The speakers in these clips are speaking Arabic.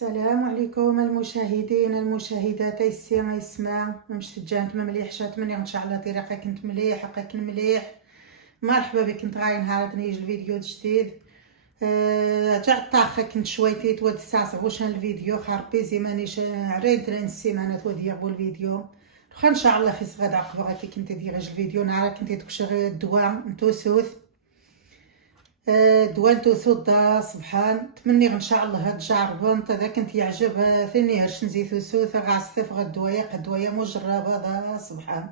السلام عليكم المشاهدين المشاهدات السيما يسمع مش تجانت مليح شات مني ان شاء الله طريقه كنت مليح حقك مليح. مرحبا بك كنت غاي نهار نيجي الفيديو جديد. جا طاخه كنت شويتيت ود الساعه واش الفيديو خربي زي مانيش عريت السيمانات ودي يقول الفيديو ان شاء الله خيس غدا عقبه كي كنت دير الفيديو نهار كنت تكشر الدواء نتوسوث دوال توسود صبحان تمني ان شاء الله تجربون اذا كنت يعجب ثاني هرش نزيد توسوث غاصف غدوايا قدوايا مجربه ذا صبحان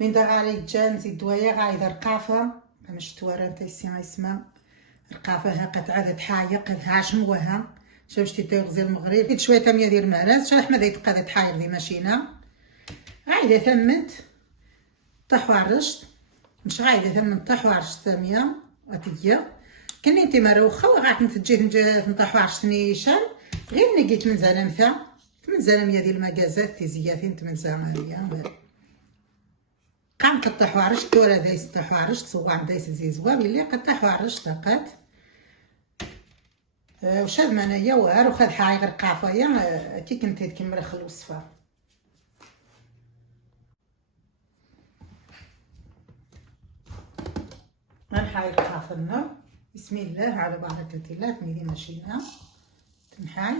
من دار علي جان زيد دوايا غايد رقافه مش توارا انت السي اسمها رقافه هاقت عاد تحايق عشنوها شفتي تغزي المغرب كنت شويه تاميه ديال المعراس شحال حمد يتقاد تحاير دي ماشينا عايده ثمنت طحوارشت مش عايده ثمنت طحوارشت ثانيه اتيه كني انت مروخه وغاك نتجي نطيحو عرشتني شان غير نقيت من زلمثا من زلميه ديال المكازات تيزياتين من زلميه قام كطيحو عرش دورا دايس طيحو عرش صوان دايس زيزوا بلي قطيحو عرش طاقات وشاد منايا وار وخد حاجه غير قافيه كي كنت تكمل الوصفه غنحايل قافلنا بسم الله على بركة الله تميلي ماشينا تنحاي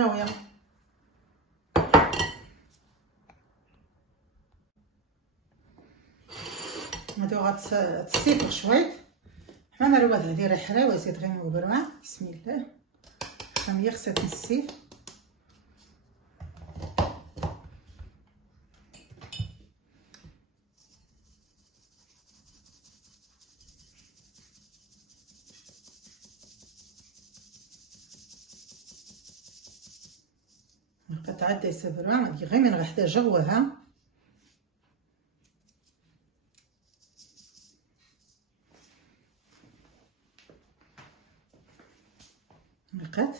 ناوية هادو غتسيطر شوية حنا نروح هادي راه حراوه زيد غير مبروعه بسم الله خميه خصها تنسيف قطعه دايسه بروعه غادي غير من غحتاج جوها نقات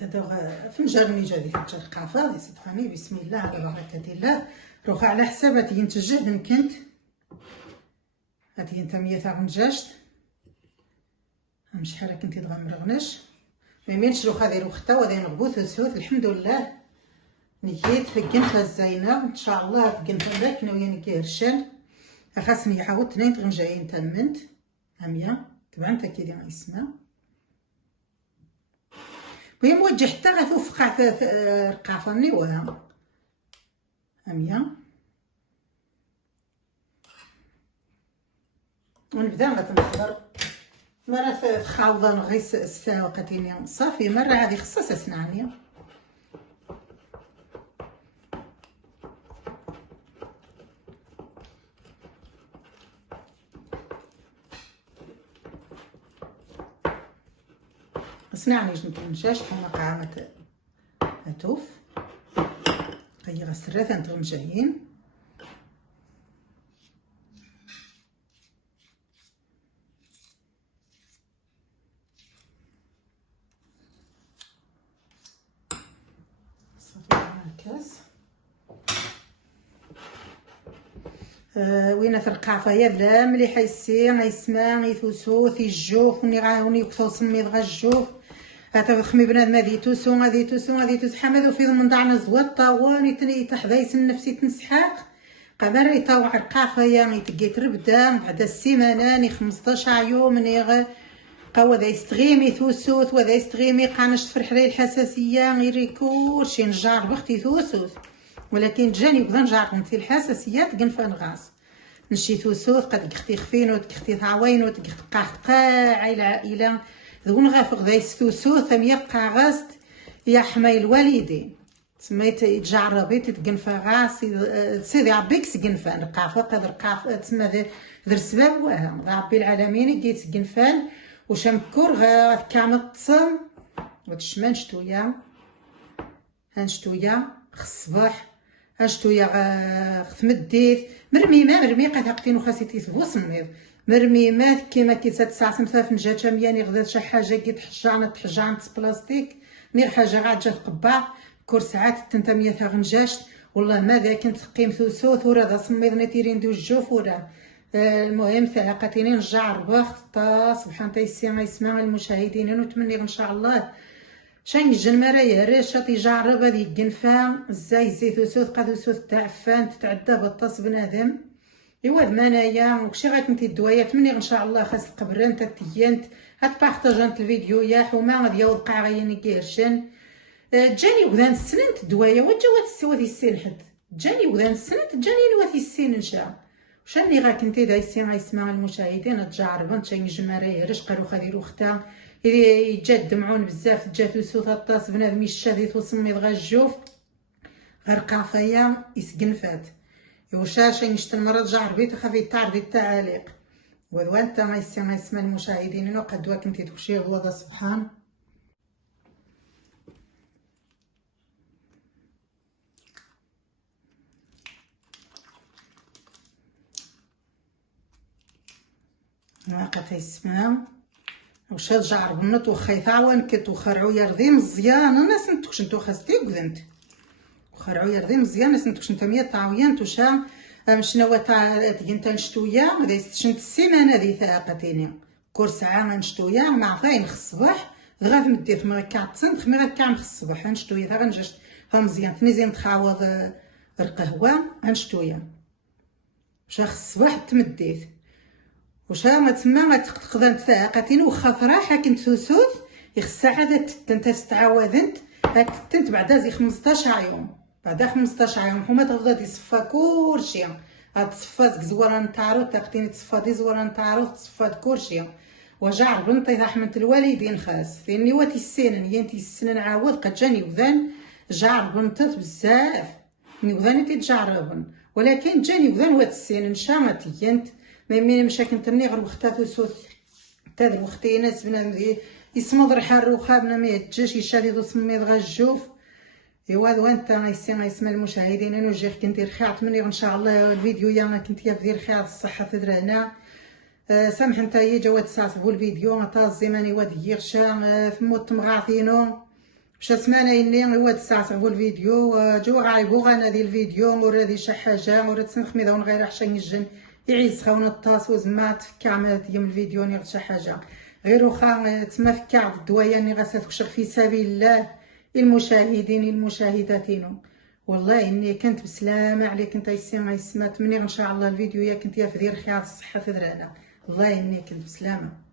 هذا فنجان ميجا ديك الرقافه دي صدقني بسم الله على بركه الله روح على حساب ينتجه يمكن هادي انت 100 غنجاجت شحال كنتي تغمرغناش ما يمينش روح هذه روخته وهذا نغبوث وسوث الحمد لله نيت فكنت الزينه ان شاء الله فكنت ذاك ناويه نكي هرشان خاصني عاود تنين تغنجايين تمنت هميه طبعا انت كي ديما يسمع وهي موجه حتى غتوفق رقافه نيوها هميه ونبدا غتنحضر مرة خاوضة نغيس الساوقتين صافي مرة هذه خصها سنعني صنعني جنب المشاش كما قامت هتوف هي غسرات نتغم جايين وين الرقافه يا لا مليحه يسي غيسمع يثوسو تيجوف وني غاوني وكثو سميد غجوف هذا خمي بنادم هذه توسو هذه توسو هذه توس حمادو في من دعنا زوات طواني تني تحدايس النفسي تنسحاق قمر يطوع رقافه يا ميتقي تربدا بعد السيمانه 15 يوم ني قوا ذا يستغيمي ثوسوث وذا يستغيمي قانش تفرح لي الحساسيه غير كلشي نجار بختي ثوسوث ولكن جاني بدا نجار نتي الحساسيات قنفان غاز نشي ثوسوث قد اختي خفينو تختي ثاوينو تقاع العائله ذون غافق ذا يستوسوث ثم يبقى غاست يا حماي الوالدين تسمى يتجعربي تتقنفا غاس سيدي ربي كتقنفا رقافه قد رقافه تسمى ذر سباب واها ربي العالمين كي تقنفان وشمكور غا كامل تصم وتشمان شتويا هانشتويا الصباح هانشتويا خثمديت مرمي قد هاقتين وخاسيتي تبوصميض مرميمات كيما كي تسعسم فنجات شامياني غدا شي حاجه كي تحجان بلاستيك نير حاجه غا جات قبع كور ساعات تنتمية غنجاشت والله ماذا كنت قيم ثوث ورا ذا صميضنا تيرين دو الجوف ورا المهم ثلاقتيني نرجع رباخ تا سبحان تيسي ما يسمع المشاهدين ونتمنى ان شاء الله شان يجن مرايا ريش تيجعرب هذه القنفه ازاي زيت ثوث قاد ثوث تعفان تتعدى بالطاس بنادم ايوا منايا وكشي غاكنتي الدوايا تمني ان شاء الله خاص القبران تتينت هتبارطاجونت الفيديو يا حوما غادي يوقع غيني كيرشن جاني وذان السنين الدوايا وجوات السوا دي السن حد جاني وذان السنين جاني نواتي السن نشا وشاني غاكنتي دايسي غيسمع المشاهدين تجاربن تشاني جماري رش قالو خديرو اختها إذا جات دمعون بزاف جات وسوث الطاس بنادم يشاديت وصميض غا الجوف غير قافية يسقنفات وشاشة نشت المرة جعربي تخافي تعرضي التعاليق وذوان تا ما يسمع المشاهدين انو قد كنتي تكشي غوضا سبحان واقع يسمع وشاد جعرب النط وخيث عوان كت وخرعو يرضي مزيان الناس نتوكش نتو خاستي قدمت وخرعو يرضي مزيان الناس نتوكش نتمية طاويان توشا شنو تاع تجنت نشتويا غادي يستشنت السيمانه ذي ثاقتيني كل ساعه غنشتويا مع فاين الصباح غاف مديت خمي كاعتصن خمي غاكاع الصباح غنشتويا تا غنجاش ها مزيان تنيزين تخاوض القهوه غنشتويا شاخ الصباح تمديت وشا ما تما ما تقدر ثاقتيني وخا فرحه كنت ثوث يخص عاد تنت تستعاوذنت هاك تنت بعدا زي 15 يوم بعد 15 يوم هما تفضل يصفى كلشي تصفى زواره نتاعو تاقتيني تصفى دي زواره نتاعو تصفى كلشي وجع بنطي رحمه الوالدين خاص فيني واتي السنن ينتي السنن عاود قد جاني وذان جعر بنطت بزاف وذان تيتجعربن ولكن جاني وذان وات السنن شامت ينت ما يمين مشاكل تني غير وختات وسوت تاد وختي ناس بنادم يسمض رحال رخابنا ما يتجاش يشادي دو سميض غا الجوف ايوا وانت غيسمع المشاهدين انا وجهك كنتي رخيعت مني وان شاء الله الفيديو يا ما كنتي في رخيعت الصحه تدرنا سامح انت يا جواد ساعه الفيديو تا الزماني واد يغشا ثموت مغاثينو باش سمعنا اني واد ساعه الفيديو جو غايبو غانا دي الفيديو ورا دي شي حاجه ورا تسنخمي دون غير حشا يجن يعيس خاون الطاس وزمات فكا ديال الفيديو ني شي حاجه غير واخا تما فكا الدوايا ني غاساتكشر في سبيل الله المشاهدين المشاهداتين والله اني كنت بسلامه عليك انت يسمع تمني ان شاء الله الفيديو يا كنت يا في دير خيار الصحه تدرانا والله اني كنت بسلامه.